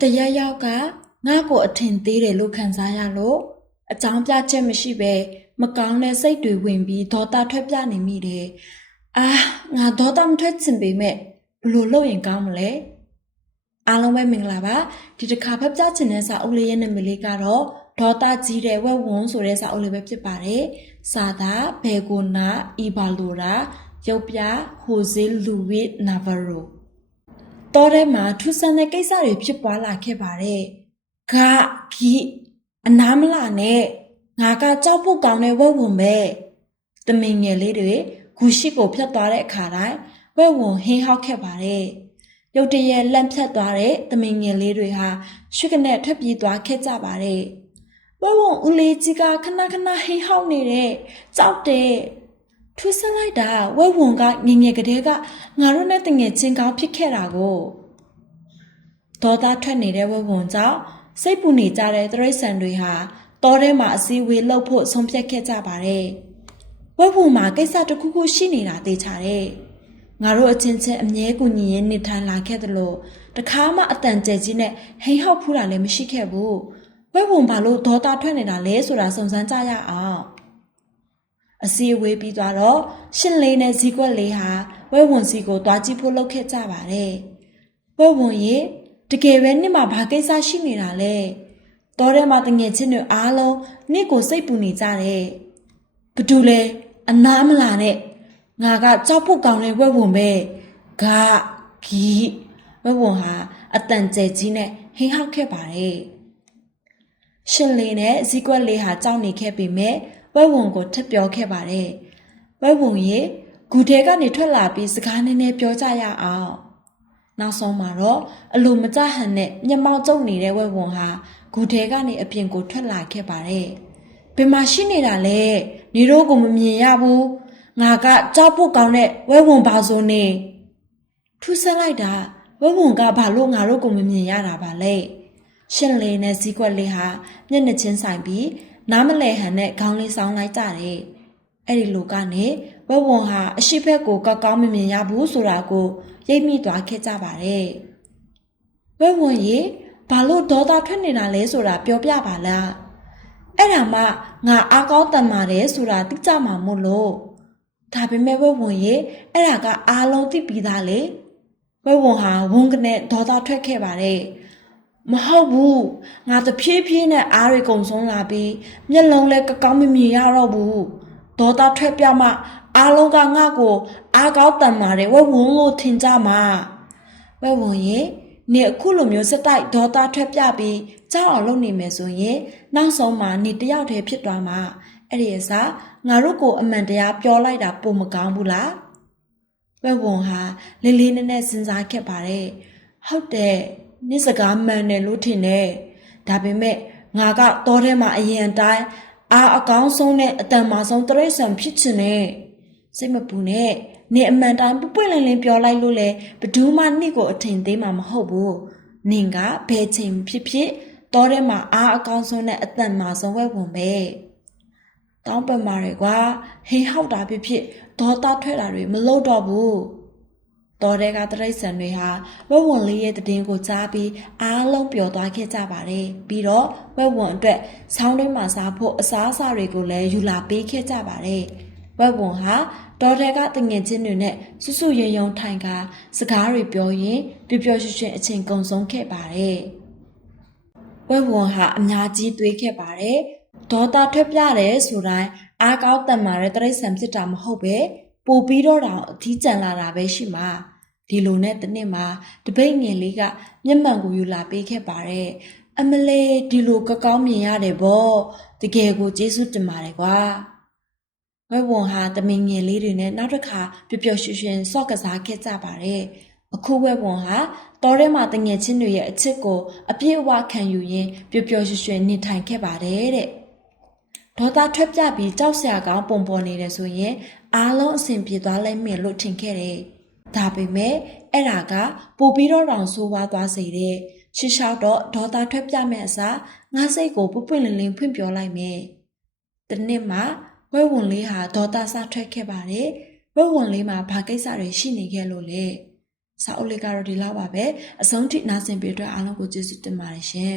တရရောက်ကငါ့ကိုအထင်သေးတယ်လို့ခံစားရလို့အကြောင်းပြချက်မရှိပဲမကောင်းတဲ့စိတ်တွေဝင်ပြီးဒေါသထွက်ပြနေမိတယ်။ငါဒေါသမထွက်ချင်ပေမဲ့ဘလို့လုပ်ရင်ကောင်းမလဲ။အားလုံးပဲမင်္ဂလာပါ။ဒီတစ်ခါဖတ်ပြချင်တဲ့စာအုပ်လေးရဲ့နာမည်လေးကတော့ဒေါသကြီးတဲ့ဝက်ဝန်းဆိုတဲ့စာအုပ်လေးပဲဖြစ်ပါတယ်။စာသားဘယ်ကိုနာအီဘာလိုရာရုပ်ပြဟိုဇေးလူဝစ်နာဗရိုတော်ထဲမှာထူးဆန်းတဲ့ကိစ္စတွေဖြစ်ပွားလာခဲ့ပါတယ်။ဂီအနားမလာနဲ့ငါကကြောက်ဖို့ကောင်းတဲ့ဝက်ဝံပဲ။တမင်ငယ်လေးတွေဂူရှိကိုဖြတ်သွားတဲ့အခါတိုင်းဝက်ဝံဟင်းဟောက်ခဲ့ပါတယ်။ရုတ်တရက်လန့်ဖြတ်သွားတဲ့တမင်ငယ်လေးတွေဟာရွှေကနေထွက်ပြေးသွားခဲ့ကြပါတယ်။ဝက်ဝံဦးလေးကြီးကခဏခဏဟင်းဟောက်နေတဲ့ကြောက်တဲ့ထူးဆန်းလိုက်တာဝက်ဝံကငငယ်ကလေးကငါတို့နဲ့တငယ်ချင်းကောင်းဖြစ်ခဲ့တာကိုဒေါသထွက်နေတဲ့ဝက်ဝံကြောင့်စိတ်ပူနေကြတဲ့တိရစ္ဆာန်တွေဟာတောထဲမှာအစည်းအဝေးလုပ်ဖို့ဆုံးဖြတ်ခဲ့ကြပါတယ်။ဝက်ဝံမှာကိစ္စတစ်ခုခုရှိနေတာသိချတယ်။ငါတို့အချင်းချင်းအမြဲကူညီရင်းနေထိုင်လာခဲ့သလိုတခါမှအတန်ကျဲကြီးနဲ့ဟိန်ဟောက်ဖူးတာလည်းမရှိခဲ့ဘူး။ဝက်ဝံဘာလို့ဒေါသထွက်နေတာလဲဆိုတာစုံစမ်းကြရအောင်။အစည်းအဝေးပြီးသွားတော့ရှင်လေးနဲ့ဇီကွက်လေးဟာဝက်ဝံစီကိုတွားကြည့်ဖို့လုပ်ခဲ့ကြပါတယ်။ဝက်ဝံရေတကယ်ပဲနေ့မှာဘာကိစ္စရှိနေတာလဲတောထဲမှာတငယ်ချင်းတွေအားလုံးနေ့ကိုစိတ်ပူနေကြတယ်ဘသူလဲအနားမလာနဲ့ငါကကြောက်ဖို့ကောင်းတဲ့ဝက်ဝံပဲဂီဝက်ဝံဟာအတန်ကျဲကြီးနဲ့ဟင်းဟောက်ခဲ့ပါတယ်ရှင်လေးနဲ့ဇီကွက်လေးဟာကြောက်နေခဲ့ပေမဲ့ဝက်ဝံကိုထပ်ပြောခဲ့ပါတယ်ဝက်ဝံရေဂူထဲကနေထွက်လာပြီးစကားနည်းနည်းပြောကြရအောင်နောက်ဆုံးမှာတော့အလိုမကျဟန်နဲ့မျက်မှောက်ကျုပ်နေတဲ့ဝက်ဝံဟာဂူထဲကနေအပြင်ကိုထွက်လာခဲ့ပါတယ်။ဘယ်မှာရှိနေတာလဲ။နေတို့ကိုမမြင်ရဘူး။ငါကကြောက်ဖို့ကောင်းတဲ့ဝက်ဝံပါဆိုနေ။ထူးဆန်းလိုက်တာဝက်ဝံကဘာလို့ငါတို့ကိုမမြင်ရတာပါလဲ။ရှင်လေးနဲ့ဇီကွက်လေးဟာမျက်နှာချင်းဆိုင်ပြီးနားမလဲဟန်နဲ့ခေါင်းလေးဆောင်းလိုက်ကြတယ်။အဲ့ဒီလိုကနေဝက်ဝံဟာအရှိဘက်ကိုကောင်းမမြင်ရဘူးဆိုတာကိုရိပ်မိသွားခဲ့ကြပါတယ်။ဝက်ဝံရေဘာလို့ဒေါသထွက်နေတာလဲဆိုတာပြောပြပါလား။အဲ့ဒါမှငါအားကောင်းတန်ပါတယ်ဆိုတာသိကြမှာမို့လို့ဒါပေမဲ့ဝက်ဝံရေအဲ့ဒါကအားလုံးသိပြီးသားလေ။ဝက်ဝံဟာဝုန်းကနေဒေါသထွက်ခဲ့ပါတယ်။မဟုတ်ဘူးငါတဖြည်းဖြည်းနဲ့အားတွေကုန်ဆုံးလာပြီးမျက်လုံးလည်းကောင်းမမြင်ရတော့ဘူး။ဒေါသထွက်ပြမှအားလုံးကငါ့ကိုအားကောင်းတန်ပါတယ်ဝက်ဝံလို့ထင်ကြမှာဝက်ဝံရေနေအခုလိုမျိုးစတိုက်ဒေါသထွက်ပြပြီးကြောက်အောင်လုပ်နေမယ်ဆိုရင်နောက်ဆုံးမှာနေတယောက်တည်းဖြစ်သွားမှာအဲ့ဒီအစားငါတို့ကိုအမှန်တရားပြောလိုက်တာပုံမကောင်းဘူးလားဝက်ဝံဟာလေးလေးနက်နက်စဉ်းစားခဲ့ပါတယ်ဟုတ်တယ်နေ့စကားမှန်တယ်လို့ထင်တယ်ဒါပေမဲ့ငါကတောထဲမှာအရင်တိုင်းအားအကောင်းဆုံးနဲ့အတန်မာဆုံးတရိတ်ဆန်ဖြစ်ချင်တယ်စိတ်မပူနဲ့နေအမှန်တိုင်းပွပွင့်လင်းလင်းပြောလိုက်လို့လေဘဒူးမှနေ့ကိုအထင်သေးမှာမဟုတ်ဘူးနင်ကဘယ်ချိန်ဖြစ်ဖြစ်တောထဲမှာအားအကောင်းဆုံးနဲ့အတန်မာဆုံးဝက်ဝံပဲတောင်းပန်ပါတယ်ကွာဟင်းဟောက်တာဖြစ်ဖြစ်ဒေါသထွက်တာတွေမလုပ်တော့ဘူးတောထဲကတရိတ်ဆန်တွေဟာဝက်ဝံလေးရဲ့တည်င်းကိုကြားပြီးအားလုံးပျော်သွားခဲ့ကြပါတယ်ပြီးတော့ဝက်ဝံအတွက်ဆောင်းတွင်းမှာစားဖို့အစားအစာတွေကိုလည်းယူလာပေးခဲ့ကြပါတယ်ဝက်ဝံဟာတောထဲကတငယ်ချင်းတွေနဲ့စွစွရုံရုံထိုင်ကစကားတွေပြောရင်းပျော်ပျော်ရွှင်ရွှင်အချိန်ကုန်ဆုံးခဲ့ပါတယ်ဝက်ဝံဟာအများကြီးတွေးခဲ့ပါတယ်ဒေါသထွက်ပြတယ်ဆိုတိုင်းအားကောင်းတန်မာတဲ့တရိတ်ဆန်ဖြစ်တာမဟုတ်ပဲပို့ပြီးတော့တောင်အထီးကျန်လာတာပဲရှိမှာဒီလိုနဲ့တစ်နှစ်မှာတပိတ်ငယ်လေးကမျက်မှန်ကိုယူလာပေးခဲ့ပါတယ်အမလေးဒီလိုကောင်းမြင်ရတယ်ဗောတကယ်ကိုကျေးဇူးတင်ပါတယ်ကွာဝက်ဝံဟာတမင်ငယ်လေးတွေနဲ့နောက်တစ်ခါပျော်ပျော်ရွှင်ရွှင်ဆော့ကစားခဲ့ကြပါတယ်အခုဝက်ဝံဟာတောထဲမှာတငယ်ချင်းတွေရဲ့အချစ်ကိုအပြည့်အဝခံယူရင်းပျော်ပျော်ရွှင်ရွှင်နေထိုင်ခဲ့ပါတယ်တဲ့ဒေါသထွက်ပြပြီးကြောက်စရာကောင်းပုံပေါ်နေတယ်ဆိုရင်အားလုံးအဆင်ပြေသွားလိမ့်မယ်လို့ထင်ခဲ့တယ်ဒါပေမဲ့အဲ့ဒါကပိုပြီးတော့တောင်ဆိုးဝါးသွားစေတဲ့ရှစ်လျှောက်တော့ဒေါသထွက်ပြမဲ့အစားငါစိတ်ကိုပွပွင့်လင်းလင်းဖွင့်ပြောလိုက်မယ်တနေ့မှဝက်ဝံလေးဟာဒေါသစထွက်ခဲ့ပါတယ်ဝက်ဝံလေးမှာဘာကိစ္စတွေရှိနေခဲ့လို့လဲ စာအုပ်လေးကတော့ဒီလောက်ပါပဲအဆုံးထိနားဆင်ပေးအတွက်အားလုံးကိုကျေးဇူးတင်ပါတယ်ရှင်